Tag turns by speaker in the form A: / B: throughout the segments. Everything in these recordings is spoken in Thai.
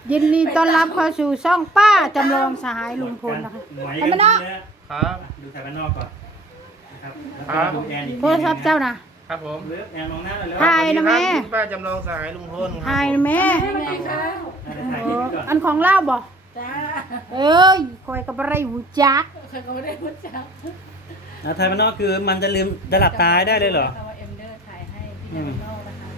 A: ยินดีต้อนรับเข้าสู่ช่องป้าจำลองสหายลุงพลนะคะไอ้มันเนาะ
B: ครับ
C: ดูถ่ายบ้านนอกก่อนนะครับ
B: ครับ
C: ดูแอนอีก
A: โทรศัพท์เจ้านะครับ
B: ผม
C: เลือกแอนมองหน้าเลยแล้ว
A: ถ่ายนะแม่
B: คุณป้าจำลองสหายลุงพลครับ
A: ถ่ายแม่
D: ไงคะ
C: ถ่าย
A: โอ้
C: คลิปก่อน
A: อันของเล่าบ่
D: จ้า
A: เอ้ยคอยกับอะไรหูจัก
D: เคยก็ไม่ได้พูดจ้า
C: แล้วถ่ายบ้านนอกคือมันจะลืมจะหลับตาได้เลยเหรอ
D: คำว่าเอ็มเดอร์ถ่ายให้ที่ยังนอกนะคะ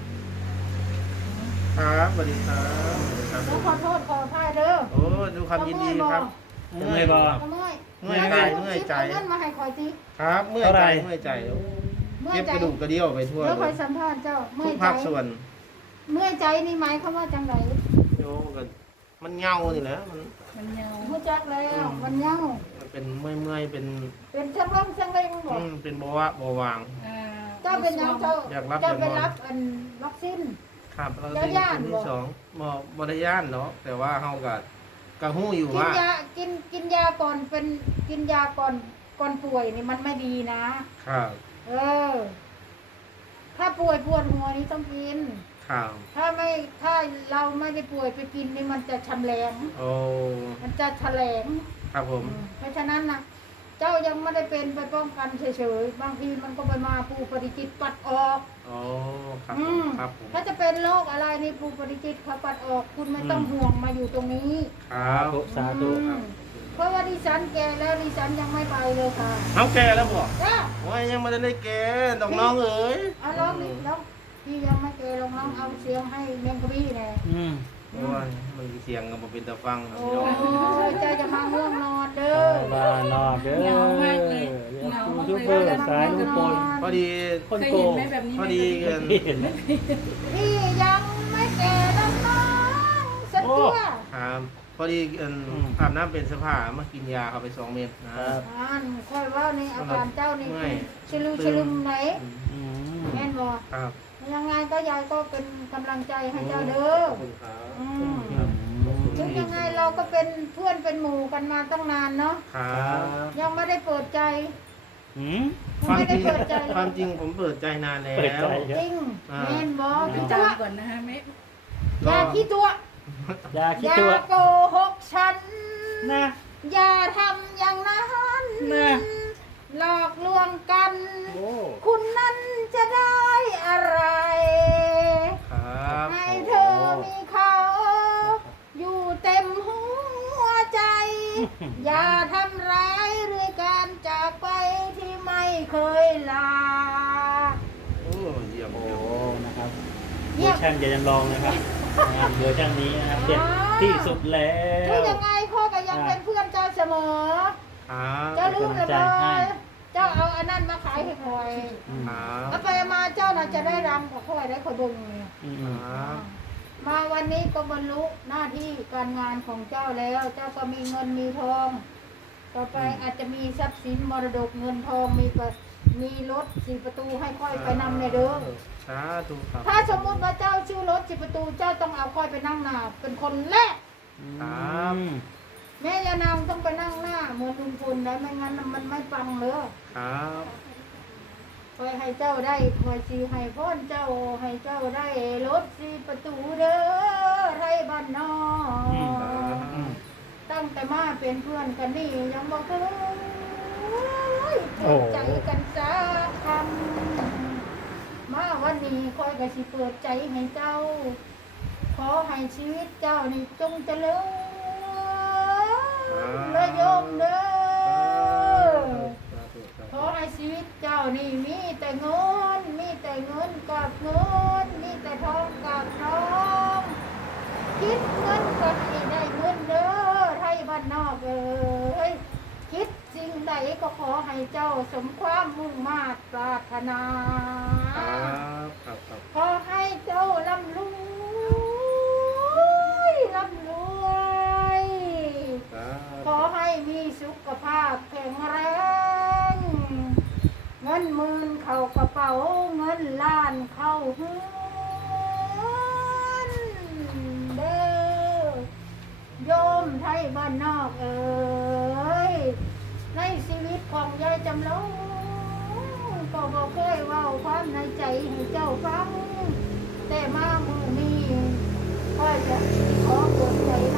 B: ครับสวัสดีครับสวัสดีครับ
A: ต้องขอโทษขออภัยเด้อ
B: โอ้ดูความยินดีครับ
C: เมื่อยบอ
A: เมื่อย
B: เมื่อยกายเมื่อยใจ
A: เอาเงินมาให้คอยที
B: ครับเมื่อย
C: เท่าไห
B: ใจ
C: ร่
B: เมื่อยใจ
A: เมื่อย
B: เจ็บ
A: ใจ
B: กระดูกกระเดี่ยวไปทั่ว
A: เดี๋ยว
B: เล
A: คอย
B: ย
A: สัมภาษณ์เจ้าเมื่
B: ทุ
A: อย
B: ก
A: ใจ
B: ภาคส่วน
A: เมื่อยใจนี่ไหมเขาว่าจังไร
B: โยกันมันเงานี่แหละ
D: มันยาว
A: หูจักแล้วมันเงา
B: มันเป็นเมื่อยๆเป็น
A: เป็นช่างร่มช่างเร่งบอก
B: เป็นบวะบวาง
A: เจ้าเป็นยังเจ้า
B: อยากรับ
A: เจ้า
B: อยากนอน
A: ไปรับอันวัคซีน
B: ครับเรา
A: เจ้า
B: เป็น
A: ย่าน
B: คน
A: บ่
B: ที่สองบริย่านเนาะแต่ว่าเฮากับกระหู้อยู่
A: กิน
B: ว่า
A: ยากินยาก่อนเป็นกินยาก่อนป่วยนี่มันไม่ดีนะ
B: ครับ
A: เออ ถ้าป่วยปวดหัวนี่ต้องกิน
B: ครับ
A: ถ้าเราไม่ได้ป่วยไปกินนี่มันจะชำแหลง
B: โอ้
A: มันจะแฉลง
B: ครับผม
A: เพราะฉะนั้นนะเจ้ายังไม่ได้เป็นไปป้องกันเฉยๆบางทีมันก็ไปมาปูปฏิจิตปัดออก
B: โอ้ครับ
A: อื
B: ผม
A: ม
B: ครับผม
A: ถ้าจะเป็นโรคอะไรนี่ปูปฏิจิตเขาปัดออก คุณไม่ต้องห่วงมาอยู่ตรงนี้
B: ครับ
C: สาธุ
A: อืมเพราะว่าดิฉันแก่แล้วดิฉันยังไม่ไปเลยค่ะ
B: เอาแก่แล้วบ่
A: จ้า
B: โอ้ยยังไม่ได้แก่น้องๆเอ๋ย
A: เอาลองดิลองพี่ยังไม่แก่ลองเอาเสียงให้แมงกะบี้แน่
C: อืม
B: โอ้ยมันเสียงก็บ่เป็นตาฟังนะ
A: โอ้
B: พี่น้อง
A: ยเจ้าจะมาง่วงนอนเด้อ
C: บ้านนอกเด้อ
D: เหงามากเลย
C: เรียก
D: เหงา
C: ยู
D: มาก
C: ทูบ
D: เลย
C: เบอร์สายลุงพล
B: พอดี
C: คน
D: เคย
C: โก
D: เห็น
C: ง
D: ไหมแบบนี้
B: พอดีกัน
C: ไม่เห็น
A: พี่ยังไม่แก่แล้วน้องสักตัว
B: ครับพอดีอาบน้ำเป็นสภามากินยาเข้าไป2 เม็ดนะครับ
A: อ่านค่อยว่าในอาการเจ้านี่
B: เมื่อย
A: ชลุชลุมไหน
C: อืม
A: แม่นบ่
B: ครับ
A: ยังไงก็ยายก็เป็นกำลังใจให้เจ้าเด้อ
B: ขอบคุณครับ
A: อืม
B: ครับ
A: ถึงยังไงเราก็เป็นเพื่อนเป็นหมู่กันมาตั้งนานเนาะ
B: ครับ
A: ยังไม่ได้เปิดใจ
C: อืม
B: ความ
A: ไม่
B: จ
A: ได้
B: ริง
A: เปิดใจ
B: ความจริงผมเปิดใจนานแล้
C: เปิดใจ
B: ว
A: จริงแม่นบ่
D: ติ
A: ขี้
D: ด
A: ตั
D: ตาว มก่อนนะฮะไม่
A: อย่าขี้ตัว
C: ยา
A: อ
C: คิด
A: ย่า
C: ตัว
A: โกหกฉัน
C: นะ
A: อย่าทำอย่างนั้น
C: นะ
A: หลอกลวงกัน
C: โอ้
A: คุณนั้นจะได้อะไร
B: ครับ
A: ให้เธอมีเขา อยู่เต็มหัวใจ อย่าทำร้ายด้วยการจากไปที่ไม่เคยลา
B: โอ้เยี่ยม
C: โอ้
B: เยี่ยม
C: นะครับเว
A: เยี่
C: อย
A: ม
C: ร์ชันจะจำลองนะครับงานเวอร์ชันนี้นะครับเด็ดที่สุดแล้
A: ถึ
C: ว
A: งยังไงพ่อก็ยังเป็นเพื่อนเจ้าเสมอ
B: ครับ
A: เจ้าลืมเลย
C: เป็นกำลังใจให้
A: เจ้าเอาอันนั้นมาขายให้คอย
B: ครับ
A: เอาไปมาเจ้าน่ะจะได้รำกับคอยได้คอยเบึงนี่
C: อืม
B: ครับ
A: มาวันนี้ก็บรรลุหน้าที่การงานของเจ้าแล้ว เจ้าก็มีเงินมีทอง ต่อไปอาจจะมีทรัพย์สินมรดกเงินทองมีรถ4 ประตูให้ค่อยไปนำในเด้อ
B: สาธุครับ
A: ถ้าสมมุติว่าเจ้าชื่อรถ4 ประตูเจ้าต้องเอาค่อยไปนั่งหน้าเป็นคนแรก
B: ครับ
A: แม่ยานางต้องไปนั่งหน้าเหมือนลุงพลได้ไม่งั้นมันไม่ปังเลย
B: ครับ
A: คอยให้เจ้าได้คอยสีให้พ้นเจ้าให้เจ้าได้รถ4 ประตูเด้อไรบ้านนอก
C: อืม
A: ตั้งแต่มาเป็นเพื่อนกันนี่ยังบอกเคย
C: โอ้
A: ใจกันสักคำมาวันนี้คอยก็สิเปิดใจให้เจ้า ขอให้ชีวิตเจ้านี่จงเจริญเลยโยมเด้อขอให้ชีวิตเจ้านี่มีแต่เงินมีแต่เงินกับเงินมีแต่ทองกับทองคิดเงินก็ให้ได้เงินเด้อไทยบ้านนอกเอ้ยคิดสิ่งใดก็ขอให้เจ้าสมความมุ่งมาตรปรารถนา
B: ครับครับครับ
A: ขอให้เจ้าร่ำรวยร่ำรวย
B: ครับ
A: ขอให้มีสุขภาพแข็งแรง เงินหมื่นเข้ากระเป๋าเงินล้านเข้าเฮือนเด้อโยมไทยบ้านนอกเอ๋ยในชีวิตของยายจำลองก็บอกเคยเว่าความในใจให้เจ้าฟัง แต่มามือนี้ก็จะขอเปิดใจ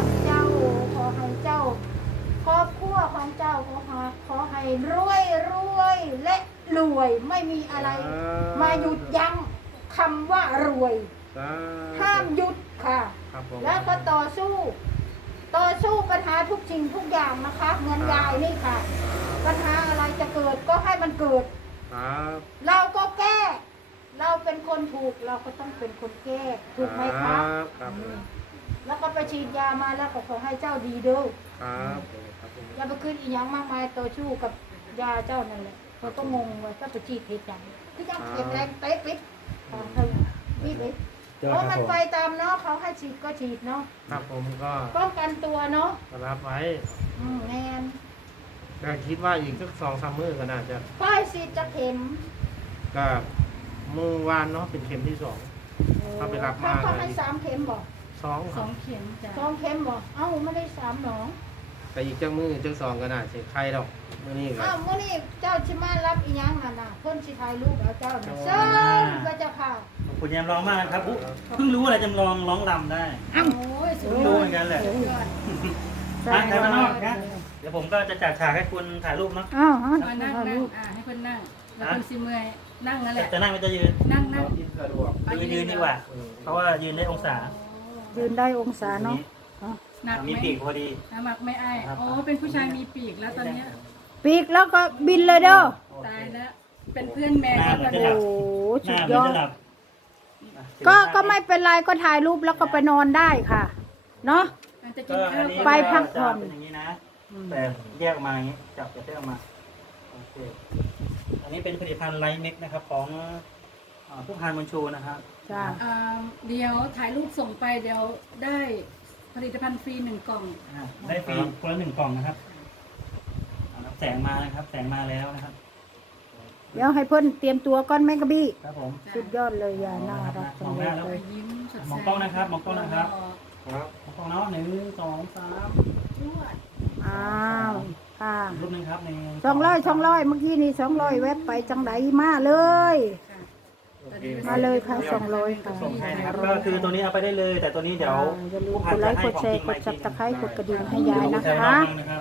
A: อะไร มาหยุดยั้งคำว่ารวย ห้ามหยุดค่ะ
B: ครับผม
A: แล้วก็ต่อสู้ปัญหาทุกสิ่งทุกอย่างนะคะเงินยายนี่ค่ะ ปัญหาอะไรจะเกิดก็ให้มันเกิด
B: ครับ
A: เราก็แก้ เราเป็นคนถูกเราก็ต้องเป็นคนแก้ถูกไหมคะ
B: ครับผม
A: แล้วก็ไปฉีดยามาแล้วก็ขอให้เจ้าดีเด้อ
B: ครับครับผม
A: อย่าไปขึ้นอีหยังมากมายต่อสู้กับยาเจ้านั่นแหละเขาต้องงงว่าก็ไปฉีดผิดอย่างที่ยังเก็บแรงเตะปิดของเธอนี่เลยเพราะมันไปตามเนาะเขาให้ฉีดก็ฉีดเนาะ
B: ครับผมก็
A: ป้องกันตัวเนาะ
B: รับไว้
A: แน่น
B: ก็คิดว่าอีกสัก2-3 มื้อก็น่าจะ
A: ป้ายฉีดจะเข็ม
B: ก็เมื่อวานเนาะเป็นเข็มที่2 เขาไปรับมา
A: เขาให้3 เข็มบอก
B: 2
D: สองเข็มจ้ะ
A: 2 เข็มบอกเอ้าไม่ได้3หนอ
B: แต่อีกจังมื้อจัง2ก็น่าสิใครดอกมื้อนี้ก็
A: อ้าวมื้อนี้เจ้าชิมารับอีหยังน่ะนะเพิ่นสิถ่ายรูปเอาเจ้าน่ะเชิญพระเจ้าค่ะ
C: ขอบคุณยามร้องมากครับอุ๊ยเพิ่งรู้อะไรจำลองร้องรำได้
A: อ้าว
D: โอ้ยสุด
C: เพิ่ง
D: ย
C: รู้
D: อ
C: เหมื
D: ด
C: อนกันแหละ
D: สุดยอด
C: มาใครมานอกนะเดี๋ยวผมก็จะจัดฉากให้คุณถ่ายรูปเนาะ
A: อ้าว
D: มานั่งให้เพิ่นนั่ง แล้วคุณสิเมื่อยนั่งนั่นแหละ
C: จะนั่งไม่จะยืน
D: นั่งนั่ง
B: สะดวก
C: ยืนดีกว่า เพราะว่ายืนได้องศา
A: ยืนได้องศาเนาะ
D: หนักไหม
C: มีปีกพอดี
D: หนักไม่อายโอ้เป็นผู้ชายมีปีกแล้วตอนเนี้ย
A: ปีกแล้วก็บินเลยเด้อ
D: ตายแล้ว เป็นเพื่อนแม่
C: หน้า
D: แล้ว
C: เหมื
D: ต
C: อ
D: อน น
C: จะห
D: นี้
C: ลับ
A: โอ้สุดยอด
C: หน้าเหมือนจะหลับ
A: ก็ไม่เป็นไรก็ถ่ายรูปแล้วก็ไปนอนได้ค่ะ เนาะ
D: มันจะกิ
C: ก็
D: น
C: อั
D: ข้าน ว
C: นี้
D: ก่อน
A: ไปพักผ่อน
C: เป็นอย่างนี้นะ แต่แยกออกมาอย่างนี้ จับจะแยกออกมาโอเคอันนี้เป็นผลิตภัณฑ์ไลท์เม็กนะครับของผู้พันมนชูนะครับ
A: จ้า
D: เดี๋ยวถ่ายรูปส่งไปเดี๋ยวได้ผลิตภัณฑ์ฟรี1 กล่อง
C: ได้ฟรีคนละ1 กล่องนะครับเอาละแสงมานะครับ แสงมาแล้วนะครับ
A: เดี๋ยวให้เพิ่นเตรียมตัวก่อนแมงกะบี้
C: ครับผม
A: สุดยอดเลยอย่าน่ารักจังเลย
C: มองหน้าแล้ว
A: เลย
D: ยิ้มสดใส
C: มองกล้องนะครับมองกล้องนะครับ
B: ครับ
C: มองกล้องเนาะ1 2 3
D: จวด
A: อ้าวค่ะ
C: รูปหนึงครับ
A: 200เมื่อกี้นี่200แวบไปจังไดมาเลย
D: ค่ะ
A: มาเลยค่ะ200ค่ะ
C: ส่งให้นะครับก็คือตัวนี้เอาไปได้เลย แต่ตัวนี้เดี๋ยว
A: อย่าลืม
C: ผู้
A: ก
C: พัน
A: ดไล
C: จะ
A: ค์
C: ให้
A: กด
C: ของ
A: แช
C: จริ
A: ร์
C: ง
A: ก
C: มา
A: ด
C: อีก
A: ซั
C: ที
A: บสไครต์กดกระดิ่งให้ยายนะ
C: ใช้
A: คะ
C: รอบนึงนะครับ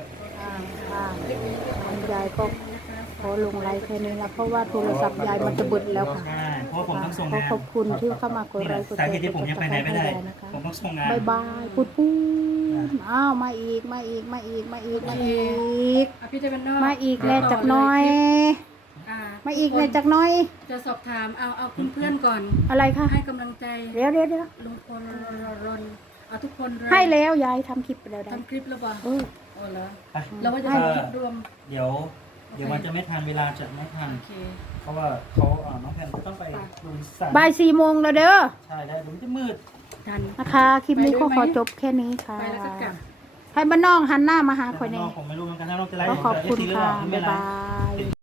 A: ยายก็ขอลงไลค์แค่นี้ละเพราะว่าโทรศัพท์ยายมันจะบึดแล้วค่ะ
C: ใช่เพราะว่าผมต้องส่งาน
A: ของขอบคุณที่เข้ามากดไลค์กด
C: สา
A: แช
C: เห
A: ร์
C: ตุที่ผมยังไปไหนไม่ได้
A: นะคะ
C: ผมต้องส่งงาน
A: บายบายพูดพูดอ้าวมาอีกมาอีกมาอีกมาอีกมาอีก
D: พี่เจเป็นนอก
A: มาอีกแน่จักหน้อย มาอีกแน่จักหน้อย
D: จะสอบถามเอาเพื่อนๆก่อน
A: อะไรคะ
D: ให้กำลังใจ
A: เดี๋ยว
D: ลุงพลรนเอาทุกคนเลย
A: ให้แล้วยายทำคลิปไปแล้วได้
D: ทำคลิปแล้วป่ะ
A: เออ
D: โอ้เหรอ
C: ไป
D: เราว่าจะทำคลิปรวม
C: เดี๋ยวมันจะไม่ทันเวลาจะไม่ทัน
D: โอเค
C: เพราะว่าเขาน้องแพนก็ต้องไปดูสาร
A: บ่าย4 โมงแล้วเด้อ
C: ใช่แล้วเดี๋ยวมันจะมืด
D: ทัน
A: นะคะคลิปนี้ก็ขอจบแค่นี้ค่ะ
D: ไปแล้วก็กลับ
A: ให้บ้านน้องหันหน้ามาหาคน
C: น้
A: นี้
C: องผมไม่รู้เหมือนกันถ้าน้องจะไลฟ์
A: ก็ขอบคุณ
C: หรือเป
A: ค่ะ
C: ล่าไม่
A: บ๊าย
C: ไล
A: บา
C: ฟ์
A: ย